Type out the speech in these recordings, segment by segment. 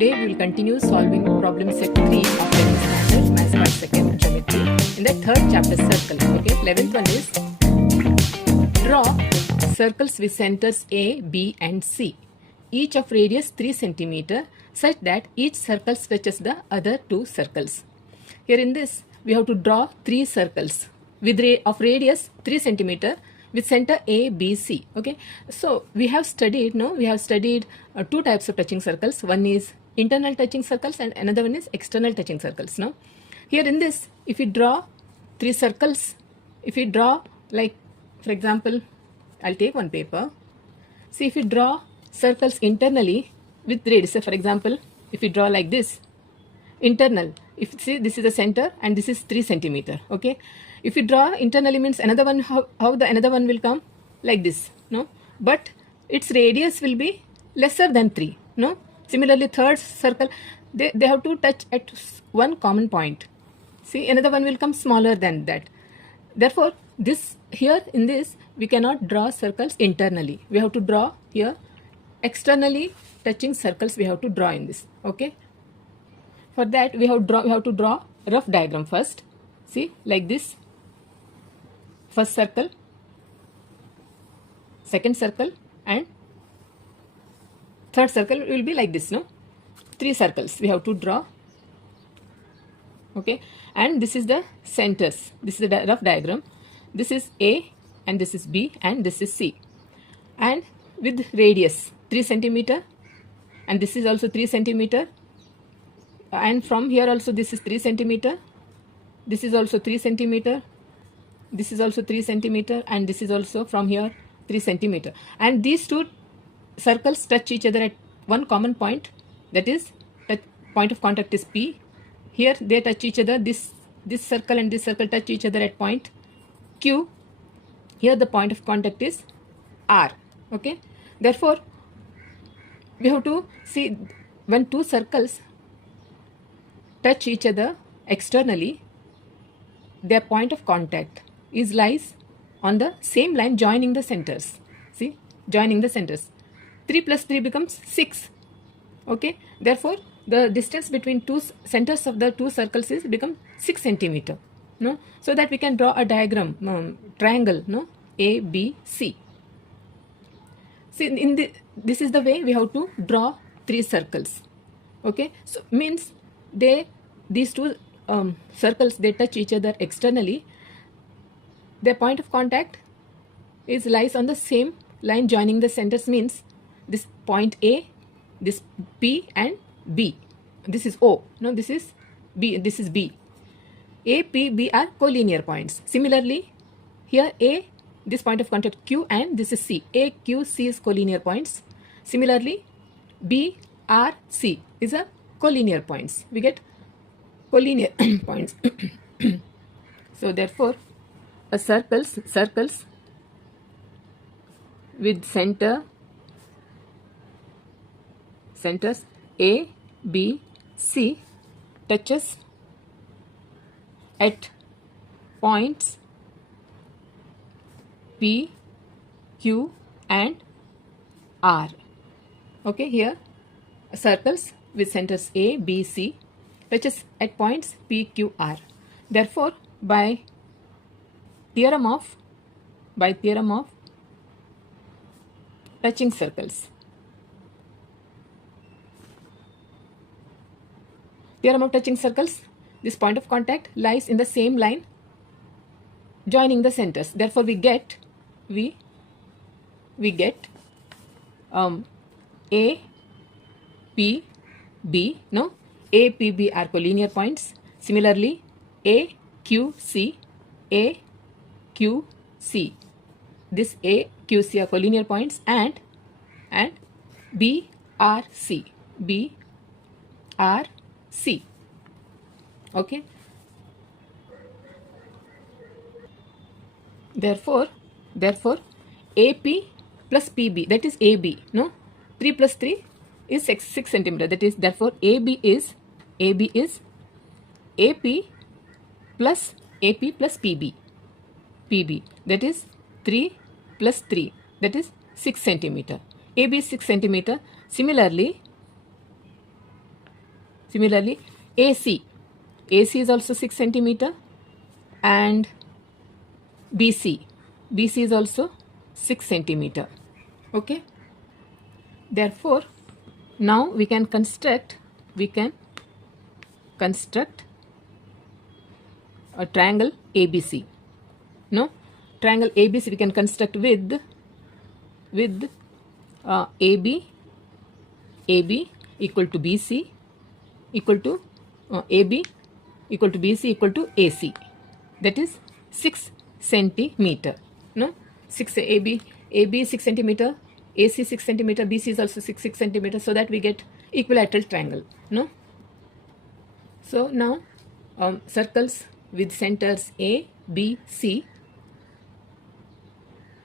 Today we will continue solving problem set 3 of 11th standard Maths Part 2nd Geometry in the third chapter circle. Okay, 11th one is draw circles with centers A, B and C, each of radius 3 cm such that each circle stretches the other two circles. Here in this we have to draw 3 circles with of radius 3 cm with center A, B, C. Okay, so we have studied two types of touching circles. One is internal touching circles and another one is external touching circles. Now here in this, if we draw 3 circles, if we draw, like for example, I'll take one paper. See, if we draw circles internally with radius, for example, if we draw like this, internal, if you see, this is the center and this is 3 cm. Okay, if you draw internally means another one, how the another one will come like this, no, but its radius will be lesser than 3, no. Similarly, third circle, they have to touch at one common point. See, another one will come smaller than that. Therefore, this here in this we cannot draw circles internally. We have to draw here externally touching circles. We have to draw in this. Okay. For that we have to draw rough diagram first. See, like this. First circle, second circle and third circle will be like this, no? 3 circles we have to draw. Okay, and this is the centers. This is the rough diagram. This is A and this is B and this is C. And with radius 3 cm and this is also 3 cm. And from here also this is 3 cm. This is also 3 cm. This is also 3 cm and this is also from here 3 cm. And these two circles touch each other at one common point, that is point of contact is P. Here they touch each other, this circle and this circle touch each other at point Q. Here the point of contact is R. Okay, therefore we have to see when two circles touch each other externally, their point of contact lies on the same line joining the centers. See, joining the centers. 3 plus 3 becomes 6. Okay, therefore the distance between two centers of the two circles is become 6 cm. No, so that we can draw a diagram, triangle, no, A, B, C. See, this is the way we have to draw 3 circles. Okay, so means these two circles, they touch each other externally. Their point of contact lies on the same line joining the centers, means this point A, this P and B. This is O. No, this is B. This is B. A, P, B are collinear points. Similarly, here A, this point of contact Q and this is C. A, Q, C is collinear points. Similarly, B, R, C is a collinear points. We get collinear points. So therefore, a circles with centers A, B, C touches at points P, Q and R. Okay, here circles with centers A, B, C touches at points P, Q, R. Therefore, by theorem of touching circles, this point of contact lies in the same line joining the centers. Therefore, we get A, P, B. No, A, P, B are collinear points. Similarly, A, Q, C, A, Q, C. This A, Q, C are collinear points, and B, R, C. B, R, C. Okay. Therefore, AP plus PB, that is AB. No, 3 plus 3 is 6 cm. That is, therefore, AB is AP plus PB. That is 3 plus 3. That is 6 cm. AB is 6 cm. Similarly, Similarly, AC is also 6 centimeter, and BC is also 6 centimeter. Okay. Therefore, now we can construct a triangle ABC. No, triangle ABC we can construct with AB equal to BC equal to AB equal to BC equal to AC. That is 6 centimeter. No, 6 AB 6 centimeter, AC 6 centimeter, BC is also 6 centimeter, so that we get equilateral triangle. No. So now circles with centers A, B, C.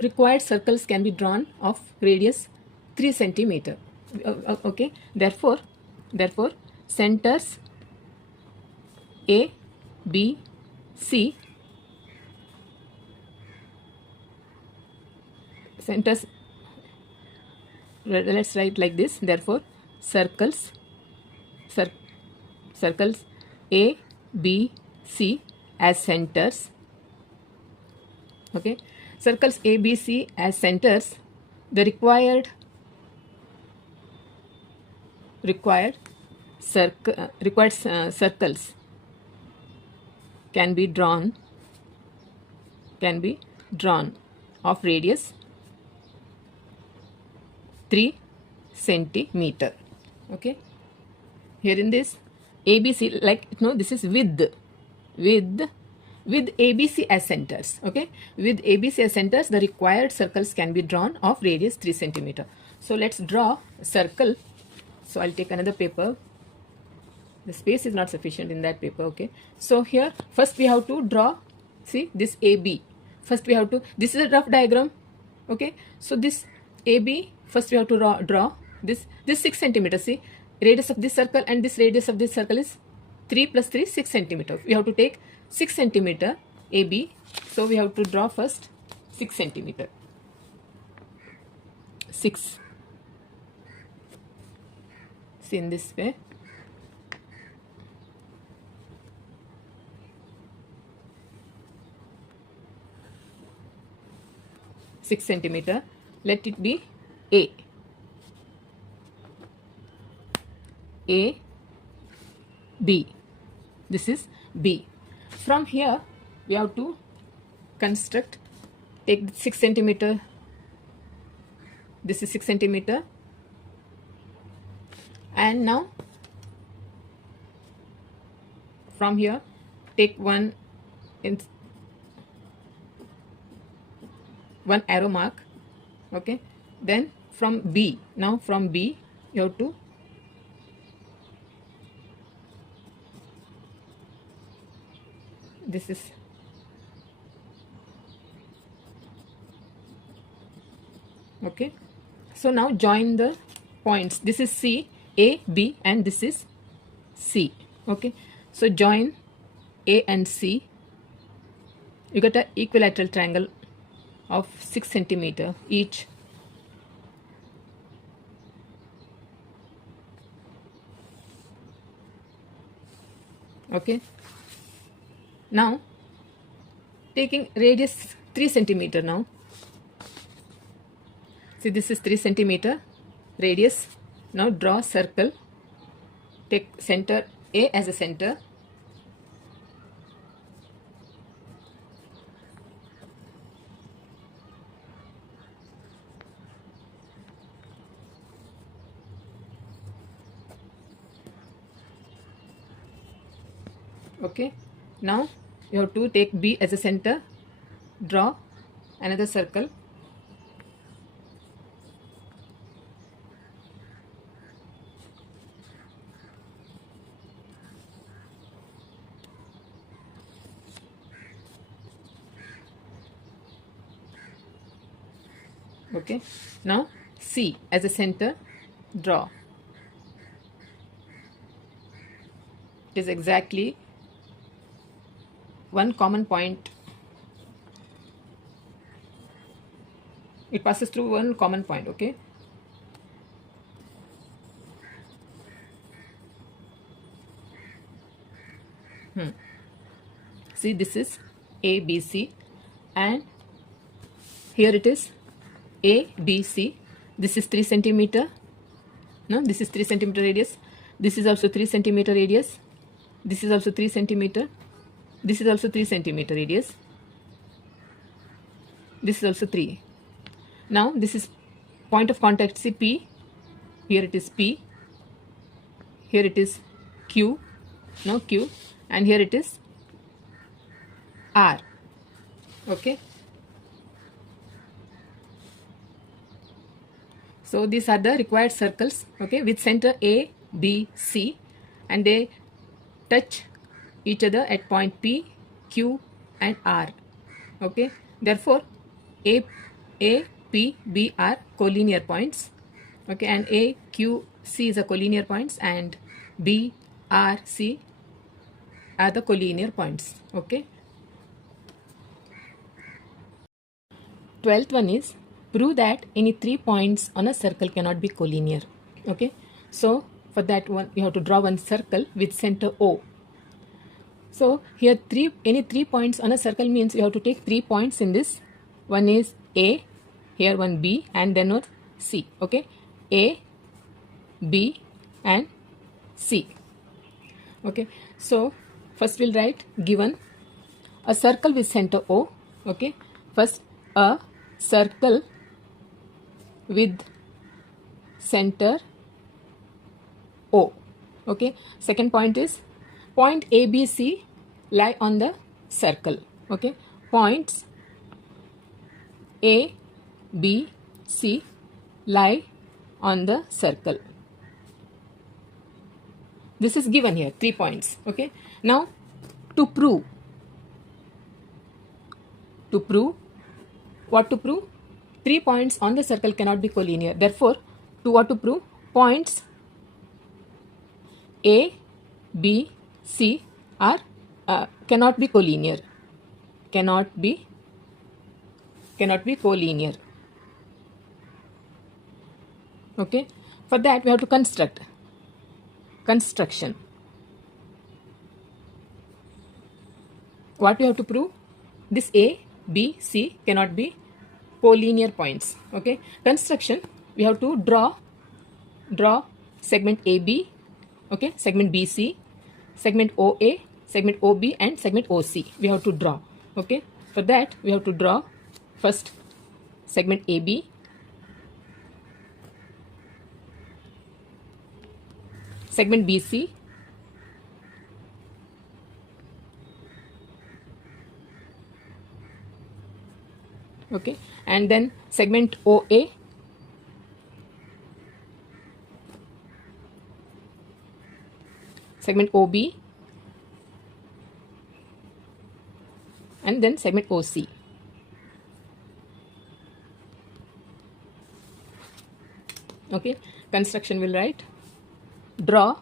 Required circles can be drawn of radius 3 centimeter. Okay. Therefore, centers A, B, C. Centers. Let's write like this. Therefore, circles A, B, C as centers. Okay. Circles A, B, C as centers. The required circles can be drawn of radius 3 centimeter. Okay. Here in this ABC, like this is with ABC as centers. Okay. With ABC as centers, the required circles can be drawn of radius 3 centimeter. So let's draw a circle. So I'll take another paper. The space is not sufficient in that paper. Okay. So here first we have to draw, see this AB. First we have to, this is a rough diagram. Okay. So this AB, first we have to draw this 6 centimeter. See, radius of this circle and this radius of this circle is 3 plus 3, 6 centimeter. We have to take 6 centimeter AB. So we have to draw first 6 centimeter. 6. See, in this way. Six centimeter. Let it be A. B. This is B. From here we have to construct, take 6 centimeter. This is 6 centimeter. And now from here take one arrow mark. Okay. Then from B, now from B you have to this is okay. So now join the points. This is C, A, B, and this is C. Okay. So join A and C. You get an equilateral triangle of 6 centimeter each. Okay. Now taking radius 3 centimeter now. See, this is 3 centimeter radius. Now draw circle. Take center A as a center. Okay. Now you have to take B as a center. Draw another circle. Okay. Now C as a center. Draw. It is exactly one common point. It passes through one common point. Okay. see this is ABC, and here it is ABC. This is 3 centimeter. No, this is 3 centimeter radius. This is also 3 centimeter radius. This is also 3 centimeter. This is also 3 centimeter radius. This is also 3. Now this is point of contact, see P. Here it is P. Here it is Q. No, Q. And here it is R. Okay. So these are the required circles, okay, with center A, B, C, and they touch each other at point P, Q, and R. Okay. Therefore, A, P, B are collinear points. Okay, and A, Q, C is a collinear points, and B, R, C are the collinear points. Okay. 12th one is prove that any 3 points on a circle cannot be collinear. Okay, so for that one you have to draw one circle with center O. So here any 3 points on a circle means you have to take 3 points in this. One is A, here one B, and then one C. Okay, A, B, and C. Okay, so first we'll write given a circle with center O. Okay, first a circle with center O. Okay, second point is point ABC lie on the circle. Okay, points A, B, C lie on the circle. This is given here, 3 points. Okay, now to prove what to prove? 3 points on the circle cannot be collinear. Therefore, to what to prove? Points A, B, C are cannot be collinear. Cannot be collinear. Okay. For that we have to construction. What we have to prove? This A, B, C cannot be collinear points. Okay. Construction, we have to draw segment AB, okay, segment BC, segment OA, segment OB, and segment OC. We have to draw. Okay. For that we have to draw first segment AB, segment BC, okay, and then segment OA, segment OB, and then segment OC. Okay, construction will write draw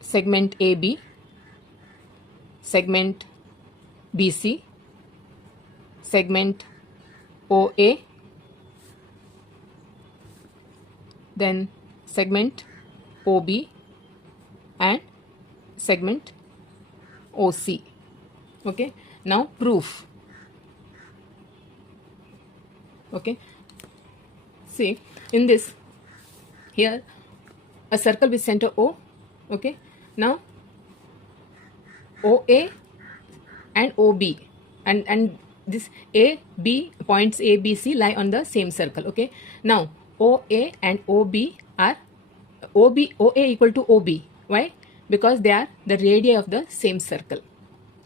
segment AB, segment BC, segment OA, then segment OB, and segment OC. Okay, now proof. Okay, see in this here a circle with center O. Okay, now OA and OB and this A, B, points A, B, C lie on the same circle. Okay, now OA and OB are OA equal to OB. Why? Because they are the radii of the same circle.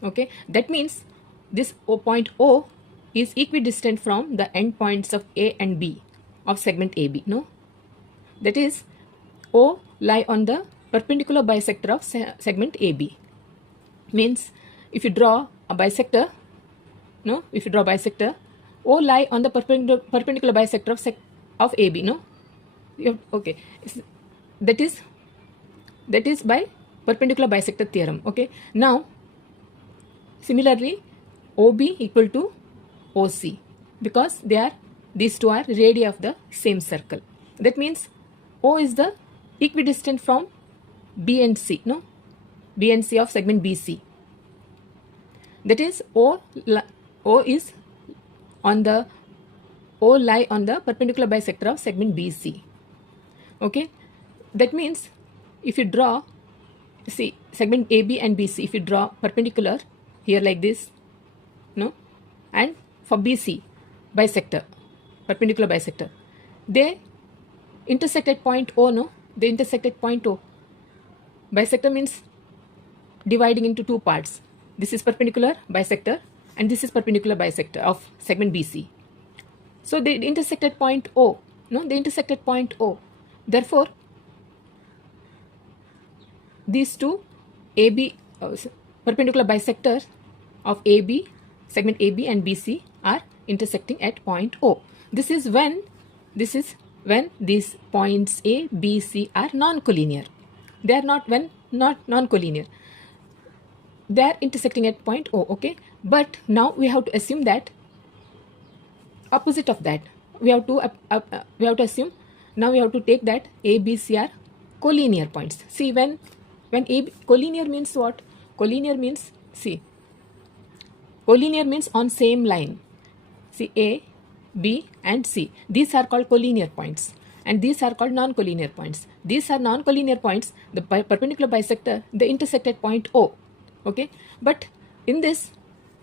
Okay, that means this point O is equidistant from the endpoints of A and B of segment AB. No, that is O lie on the perpendicular bisector of segment AB. Means if you draw a bisector, no, if you draw bisector, O lie on the perpendicular bisector of AB. No, okay, that is by perpendicular bisector theorem. Okay, now similarly OB equal to OC because these two are radii of the same circle. That means O is the equidistant from B and C, no? B and C of segment BC. That is O is on the O lie on the perpendicular bisector of segment BC. Okay, that means if you draw, see, segment AB and BC, if you draw perpendicular here like this, no, and for BC bisector, perpendicular bisector, they intersect at point O, no, they intersect at point O. Bisector means dividing into two parts. This is perpendicular bisector and this is perpendicular bisector of segment BC. So they intersect at point O, no, they intersect at point O. Therefore, these two AB perpendicular bisectors of AB, segment AB and BC are intersecting at point O. This is when these points A, B, C are non-collinear. They are not non-collinear. They are intersecting at point O. Okay, but now we have to assume that opposite of that. We have to assume, now we have to take that A, B, C are collinear points. See, when collinear means what? Collinear means, see, collinear means on same line. See, A, B and C. These are called collinear points and these are called non-collinear points. These are non-collinear points. The perpendicular bisector, they intersect at point O. Okay, but in this,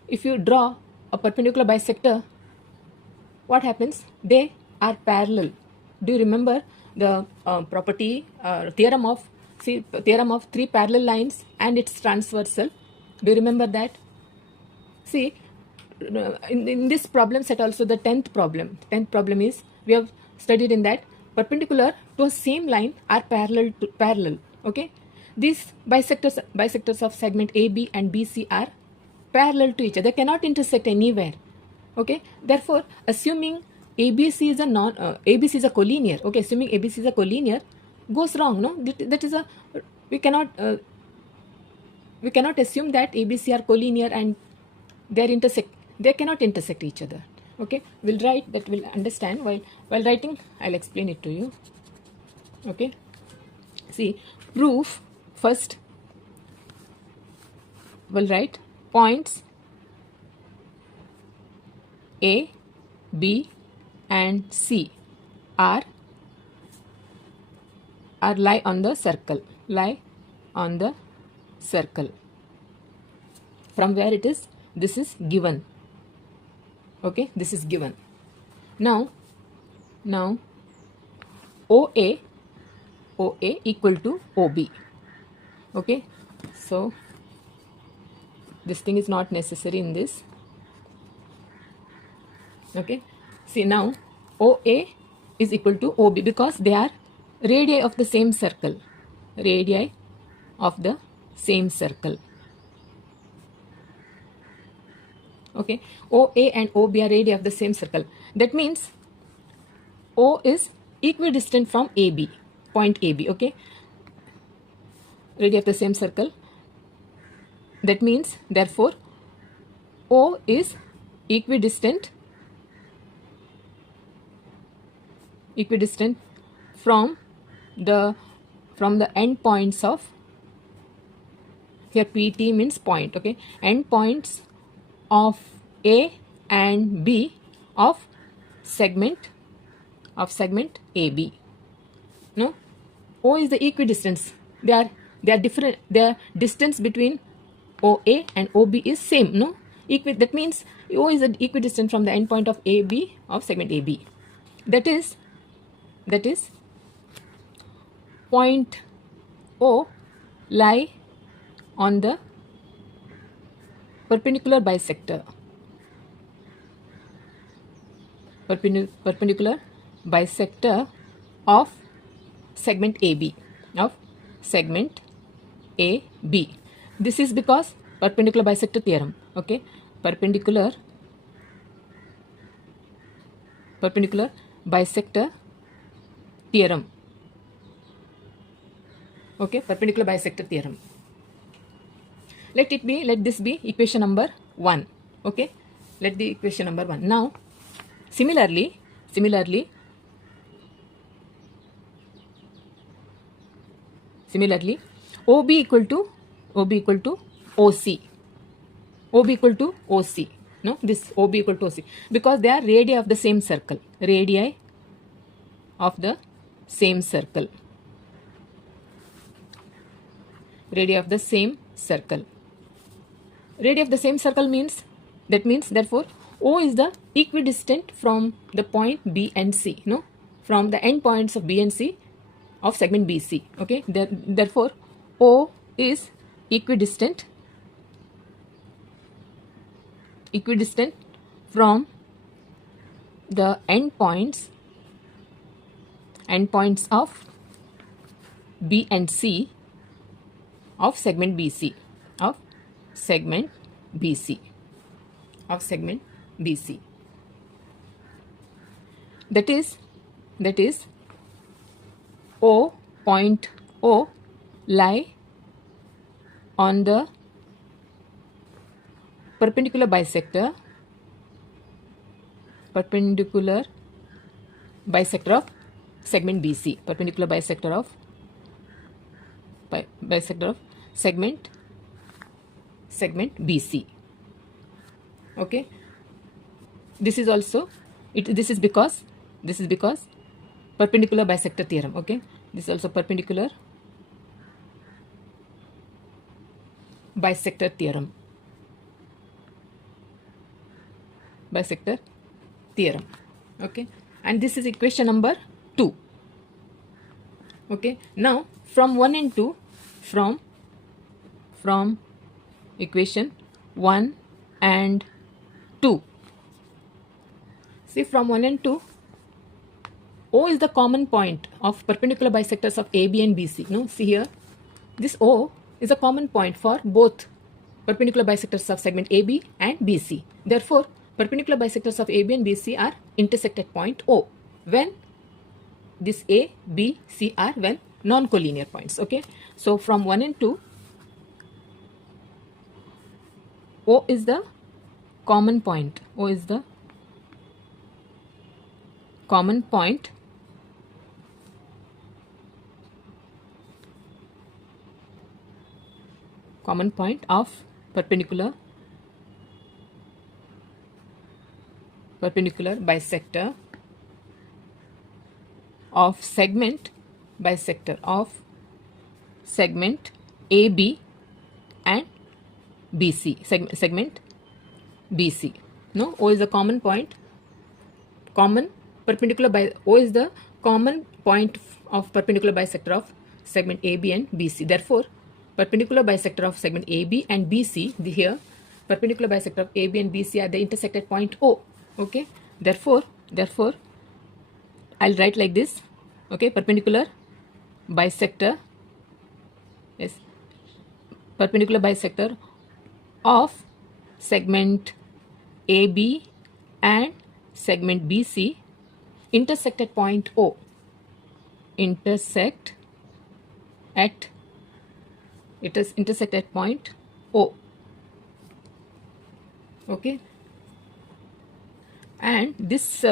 if you draw a perpendicular bisector, what happens? They are parallel. Do you remember the theorem of three parallel lines and its transversal? Do you remember that? See, in this problem set also, the 10th problem is, we have studied in that perpendicular to a same line are parallel. Okay, these bisectors of segment AB and BC are parallel to each other. They cannot intersect anywhere. Okay, therefore, assuming ABC is a collinear. Okay, assuming ABC is a collinear goes wrong. No, that is we cannot assume that ABC are collinear and they cannot intersect each other. Okay, we'll write that, we'll understand. While writing, I'll explain it to you. Okay, see, proof first. We'll write points A, B and C are lie on the circle. From where it is? This is given. Okay, this is given. Now OA equal to OB. Okay, so this thing is not necessary in this. Okay, see, now OA is equal to OB because they are radii of the same circle. Okay, OA and OB are radii of the same circle. That means O is equidistant from AB, point AB. Okay, radii of the same circle. That means, therefore, O is equidistant from the end points of, here PT means point. Okay, end points of A and B of segment AB. No, O is the equidistance. They are different. The distance between OA and OB is same. No, that means O is an equidistant from the end point of AB of segment AB. That is point O lie on the perpendicular bisector. Perpendicular bisector of segment AB. This is because perpendicular bisector theorem. Okay, perpendicular bisector theorem. Okay, perpendicular bisector theorem. Let this be equation number 1. Okay, let the equation number 1. Now, similarly, OB equal to OC. OB equal to OC. No, this OB equal to OC because they are radii of the same circle. Radii of the same circle. Radii of the same circle. Radii of the same circle means, therefore O is the equidistant from the point B and C, no, from the end points of B and C of segment BC. Okay, therefore O is equidistant from the end points of B and C of segment BC of segment BC. That is O, point O lie on the perpendicular bisector of segment BC, perpendicular bisector of segment BC. Okay, this is because perpendicular bisector theorem. Okay, this is also perpendicular bisector theorem. Okay, and this is equation number 2. Okay, now from 1 and 2, from equation 1 and 2, see, from 1 and 2, O is the common point of perpendicular bisectors of AB and BC. No, see here, this O is a common point for both perpendicular bisectors of segment AB and BC. Therefore, perpendicular bisectors of AB and BC are intersect at point O when this A, B, C are when non-collinear points. Okay, so from 1 and 2, O is the common point. O is the common point of perpendicular bisector of segment AB and BC, segment BC. No, O is the common point, O is the common point of perpendicular bisector of segment AB and BC. Therefore, perpendicular bisector of segment AB and BC, here perpendicular bisector of AB and BC are the intersect at point O. Okay, therefore I'll write like this. Okay, perpendicular bisector of segment AB and segment BC intersect at point O. Intersect at point O. Okay, and this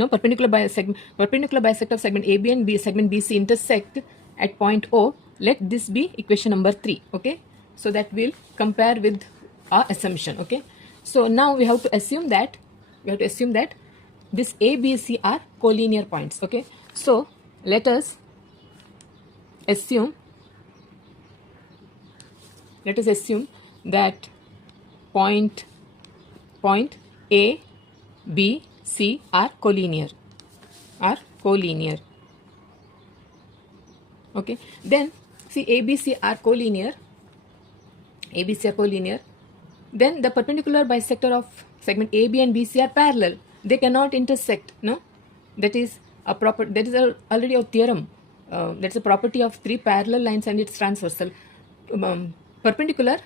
perpendicular bisector of segment AB and segment BC intersect at point O. Let this be equation number 3. Okay, so that we'll compare with our assumption. Okay, so now we have to assume that this A, B, C are collinear points. Okay, so let us assume that point A, B, C are collinear. Okay, then see, ABC are collinear. Then the perpendicular bisector of segment AB and BC are parallel. They cannot intersect. No, that is already a theorem. That's a property of 3 parallel lines and its transversal. Perpendicular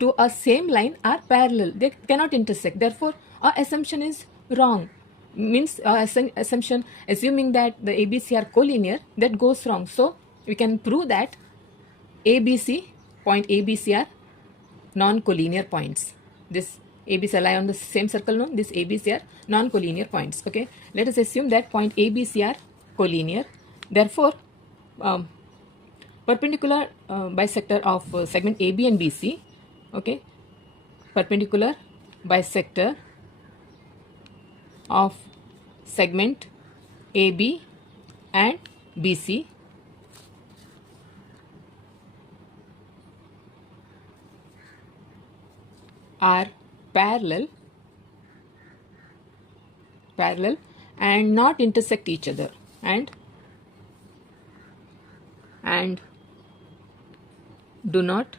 to a same line are parallel. They cannot intersect. Therefore, our assumption is wrong. Means assumption assuming that the ABC are collinear, that goes wrong. So we can prove that point ABC are non-collinear points. This ABC lie on the same circle. No, this ABC are non-collinear points. Okay, let us assume that point ABC are collinear. Therefore, perpendicular bisector of segment AB and BC. Okay, perpendicular bisector of segment AB and BC are parallel and not intersect each other and do not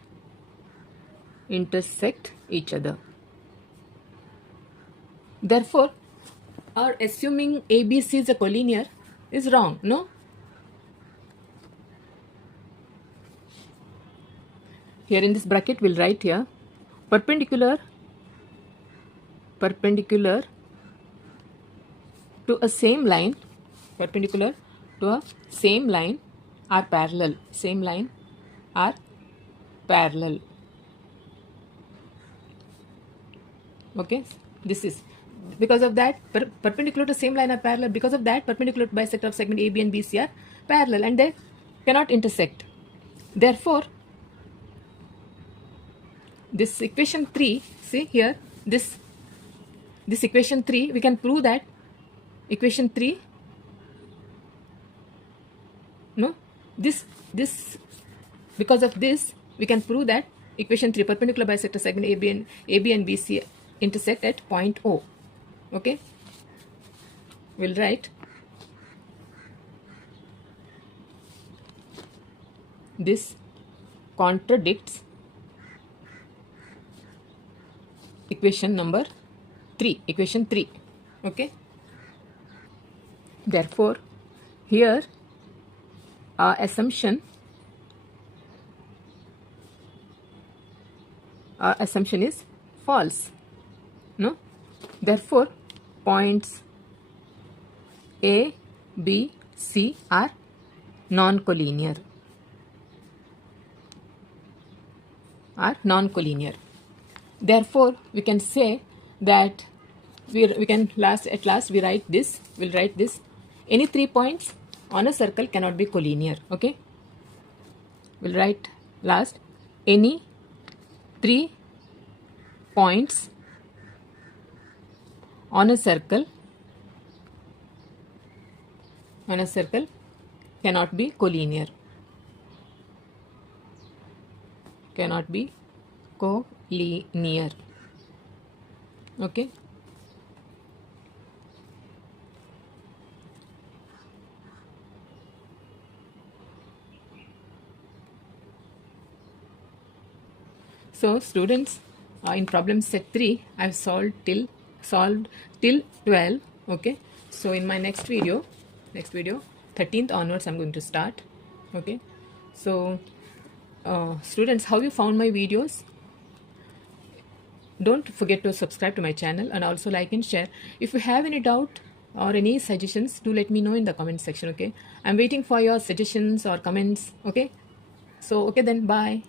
intersect each other. Therefore, our assuming ABC is a collinear is wrong, no? Here in this bracket we'll write here perpendicular to a same line, perpendicular to a same line are parallel, Okay, this is because of that perpendicular to same line are parallel. Because of that, perpendicular to bisector of segment AB and BC are parallel and they cannot intersect. Therefore, this equation 3, see here, this equation 3, we can prove that equation 3, no, this because of this we can prove that equation 3, perpendicular bisector segment AB and BC intersect at point O. Okay, we'll write this contradicts equation number 3, equation 3. Okay, therefore here our assumption is false, no? Therefore points A, B, C are non-collinear. Therefore we can say that we can at last we'll write this, any 3 points on a circle cannot be collinear. Okay, we'll write last any 3 points on a circle cannot be collinear. Okay, so students, in problem set 3 I've solved till 12. Okay, so in my next video 13th onwards I'm going to start. Okay, so students, how you found my videos? Don't forget to subscribe to my channel and also like and share. If you have any doubt or any suggestions, do let me know in the comment section. Okay, I'm waiting for your suggestions or comments. Okay, so okay then, bye.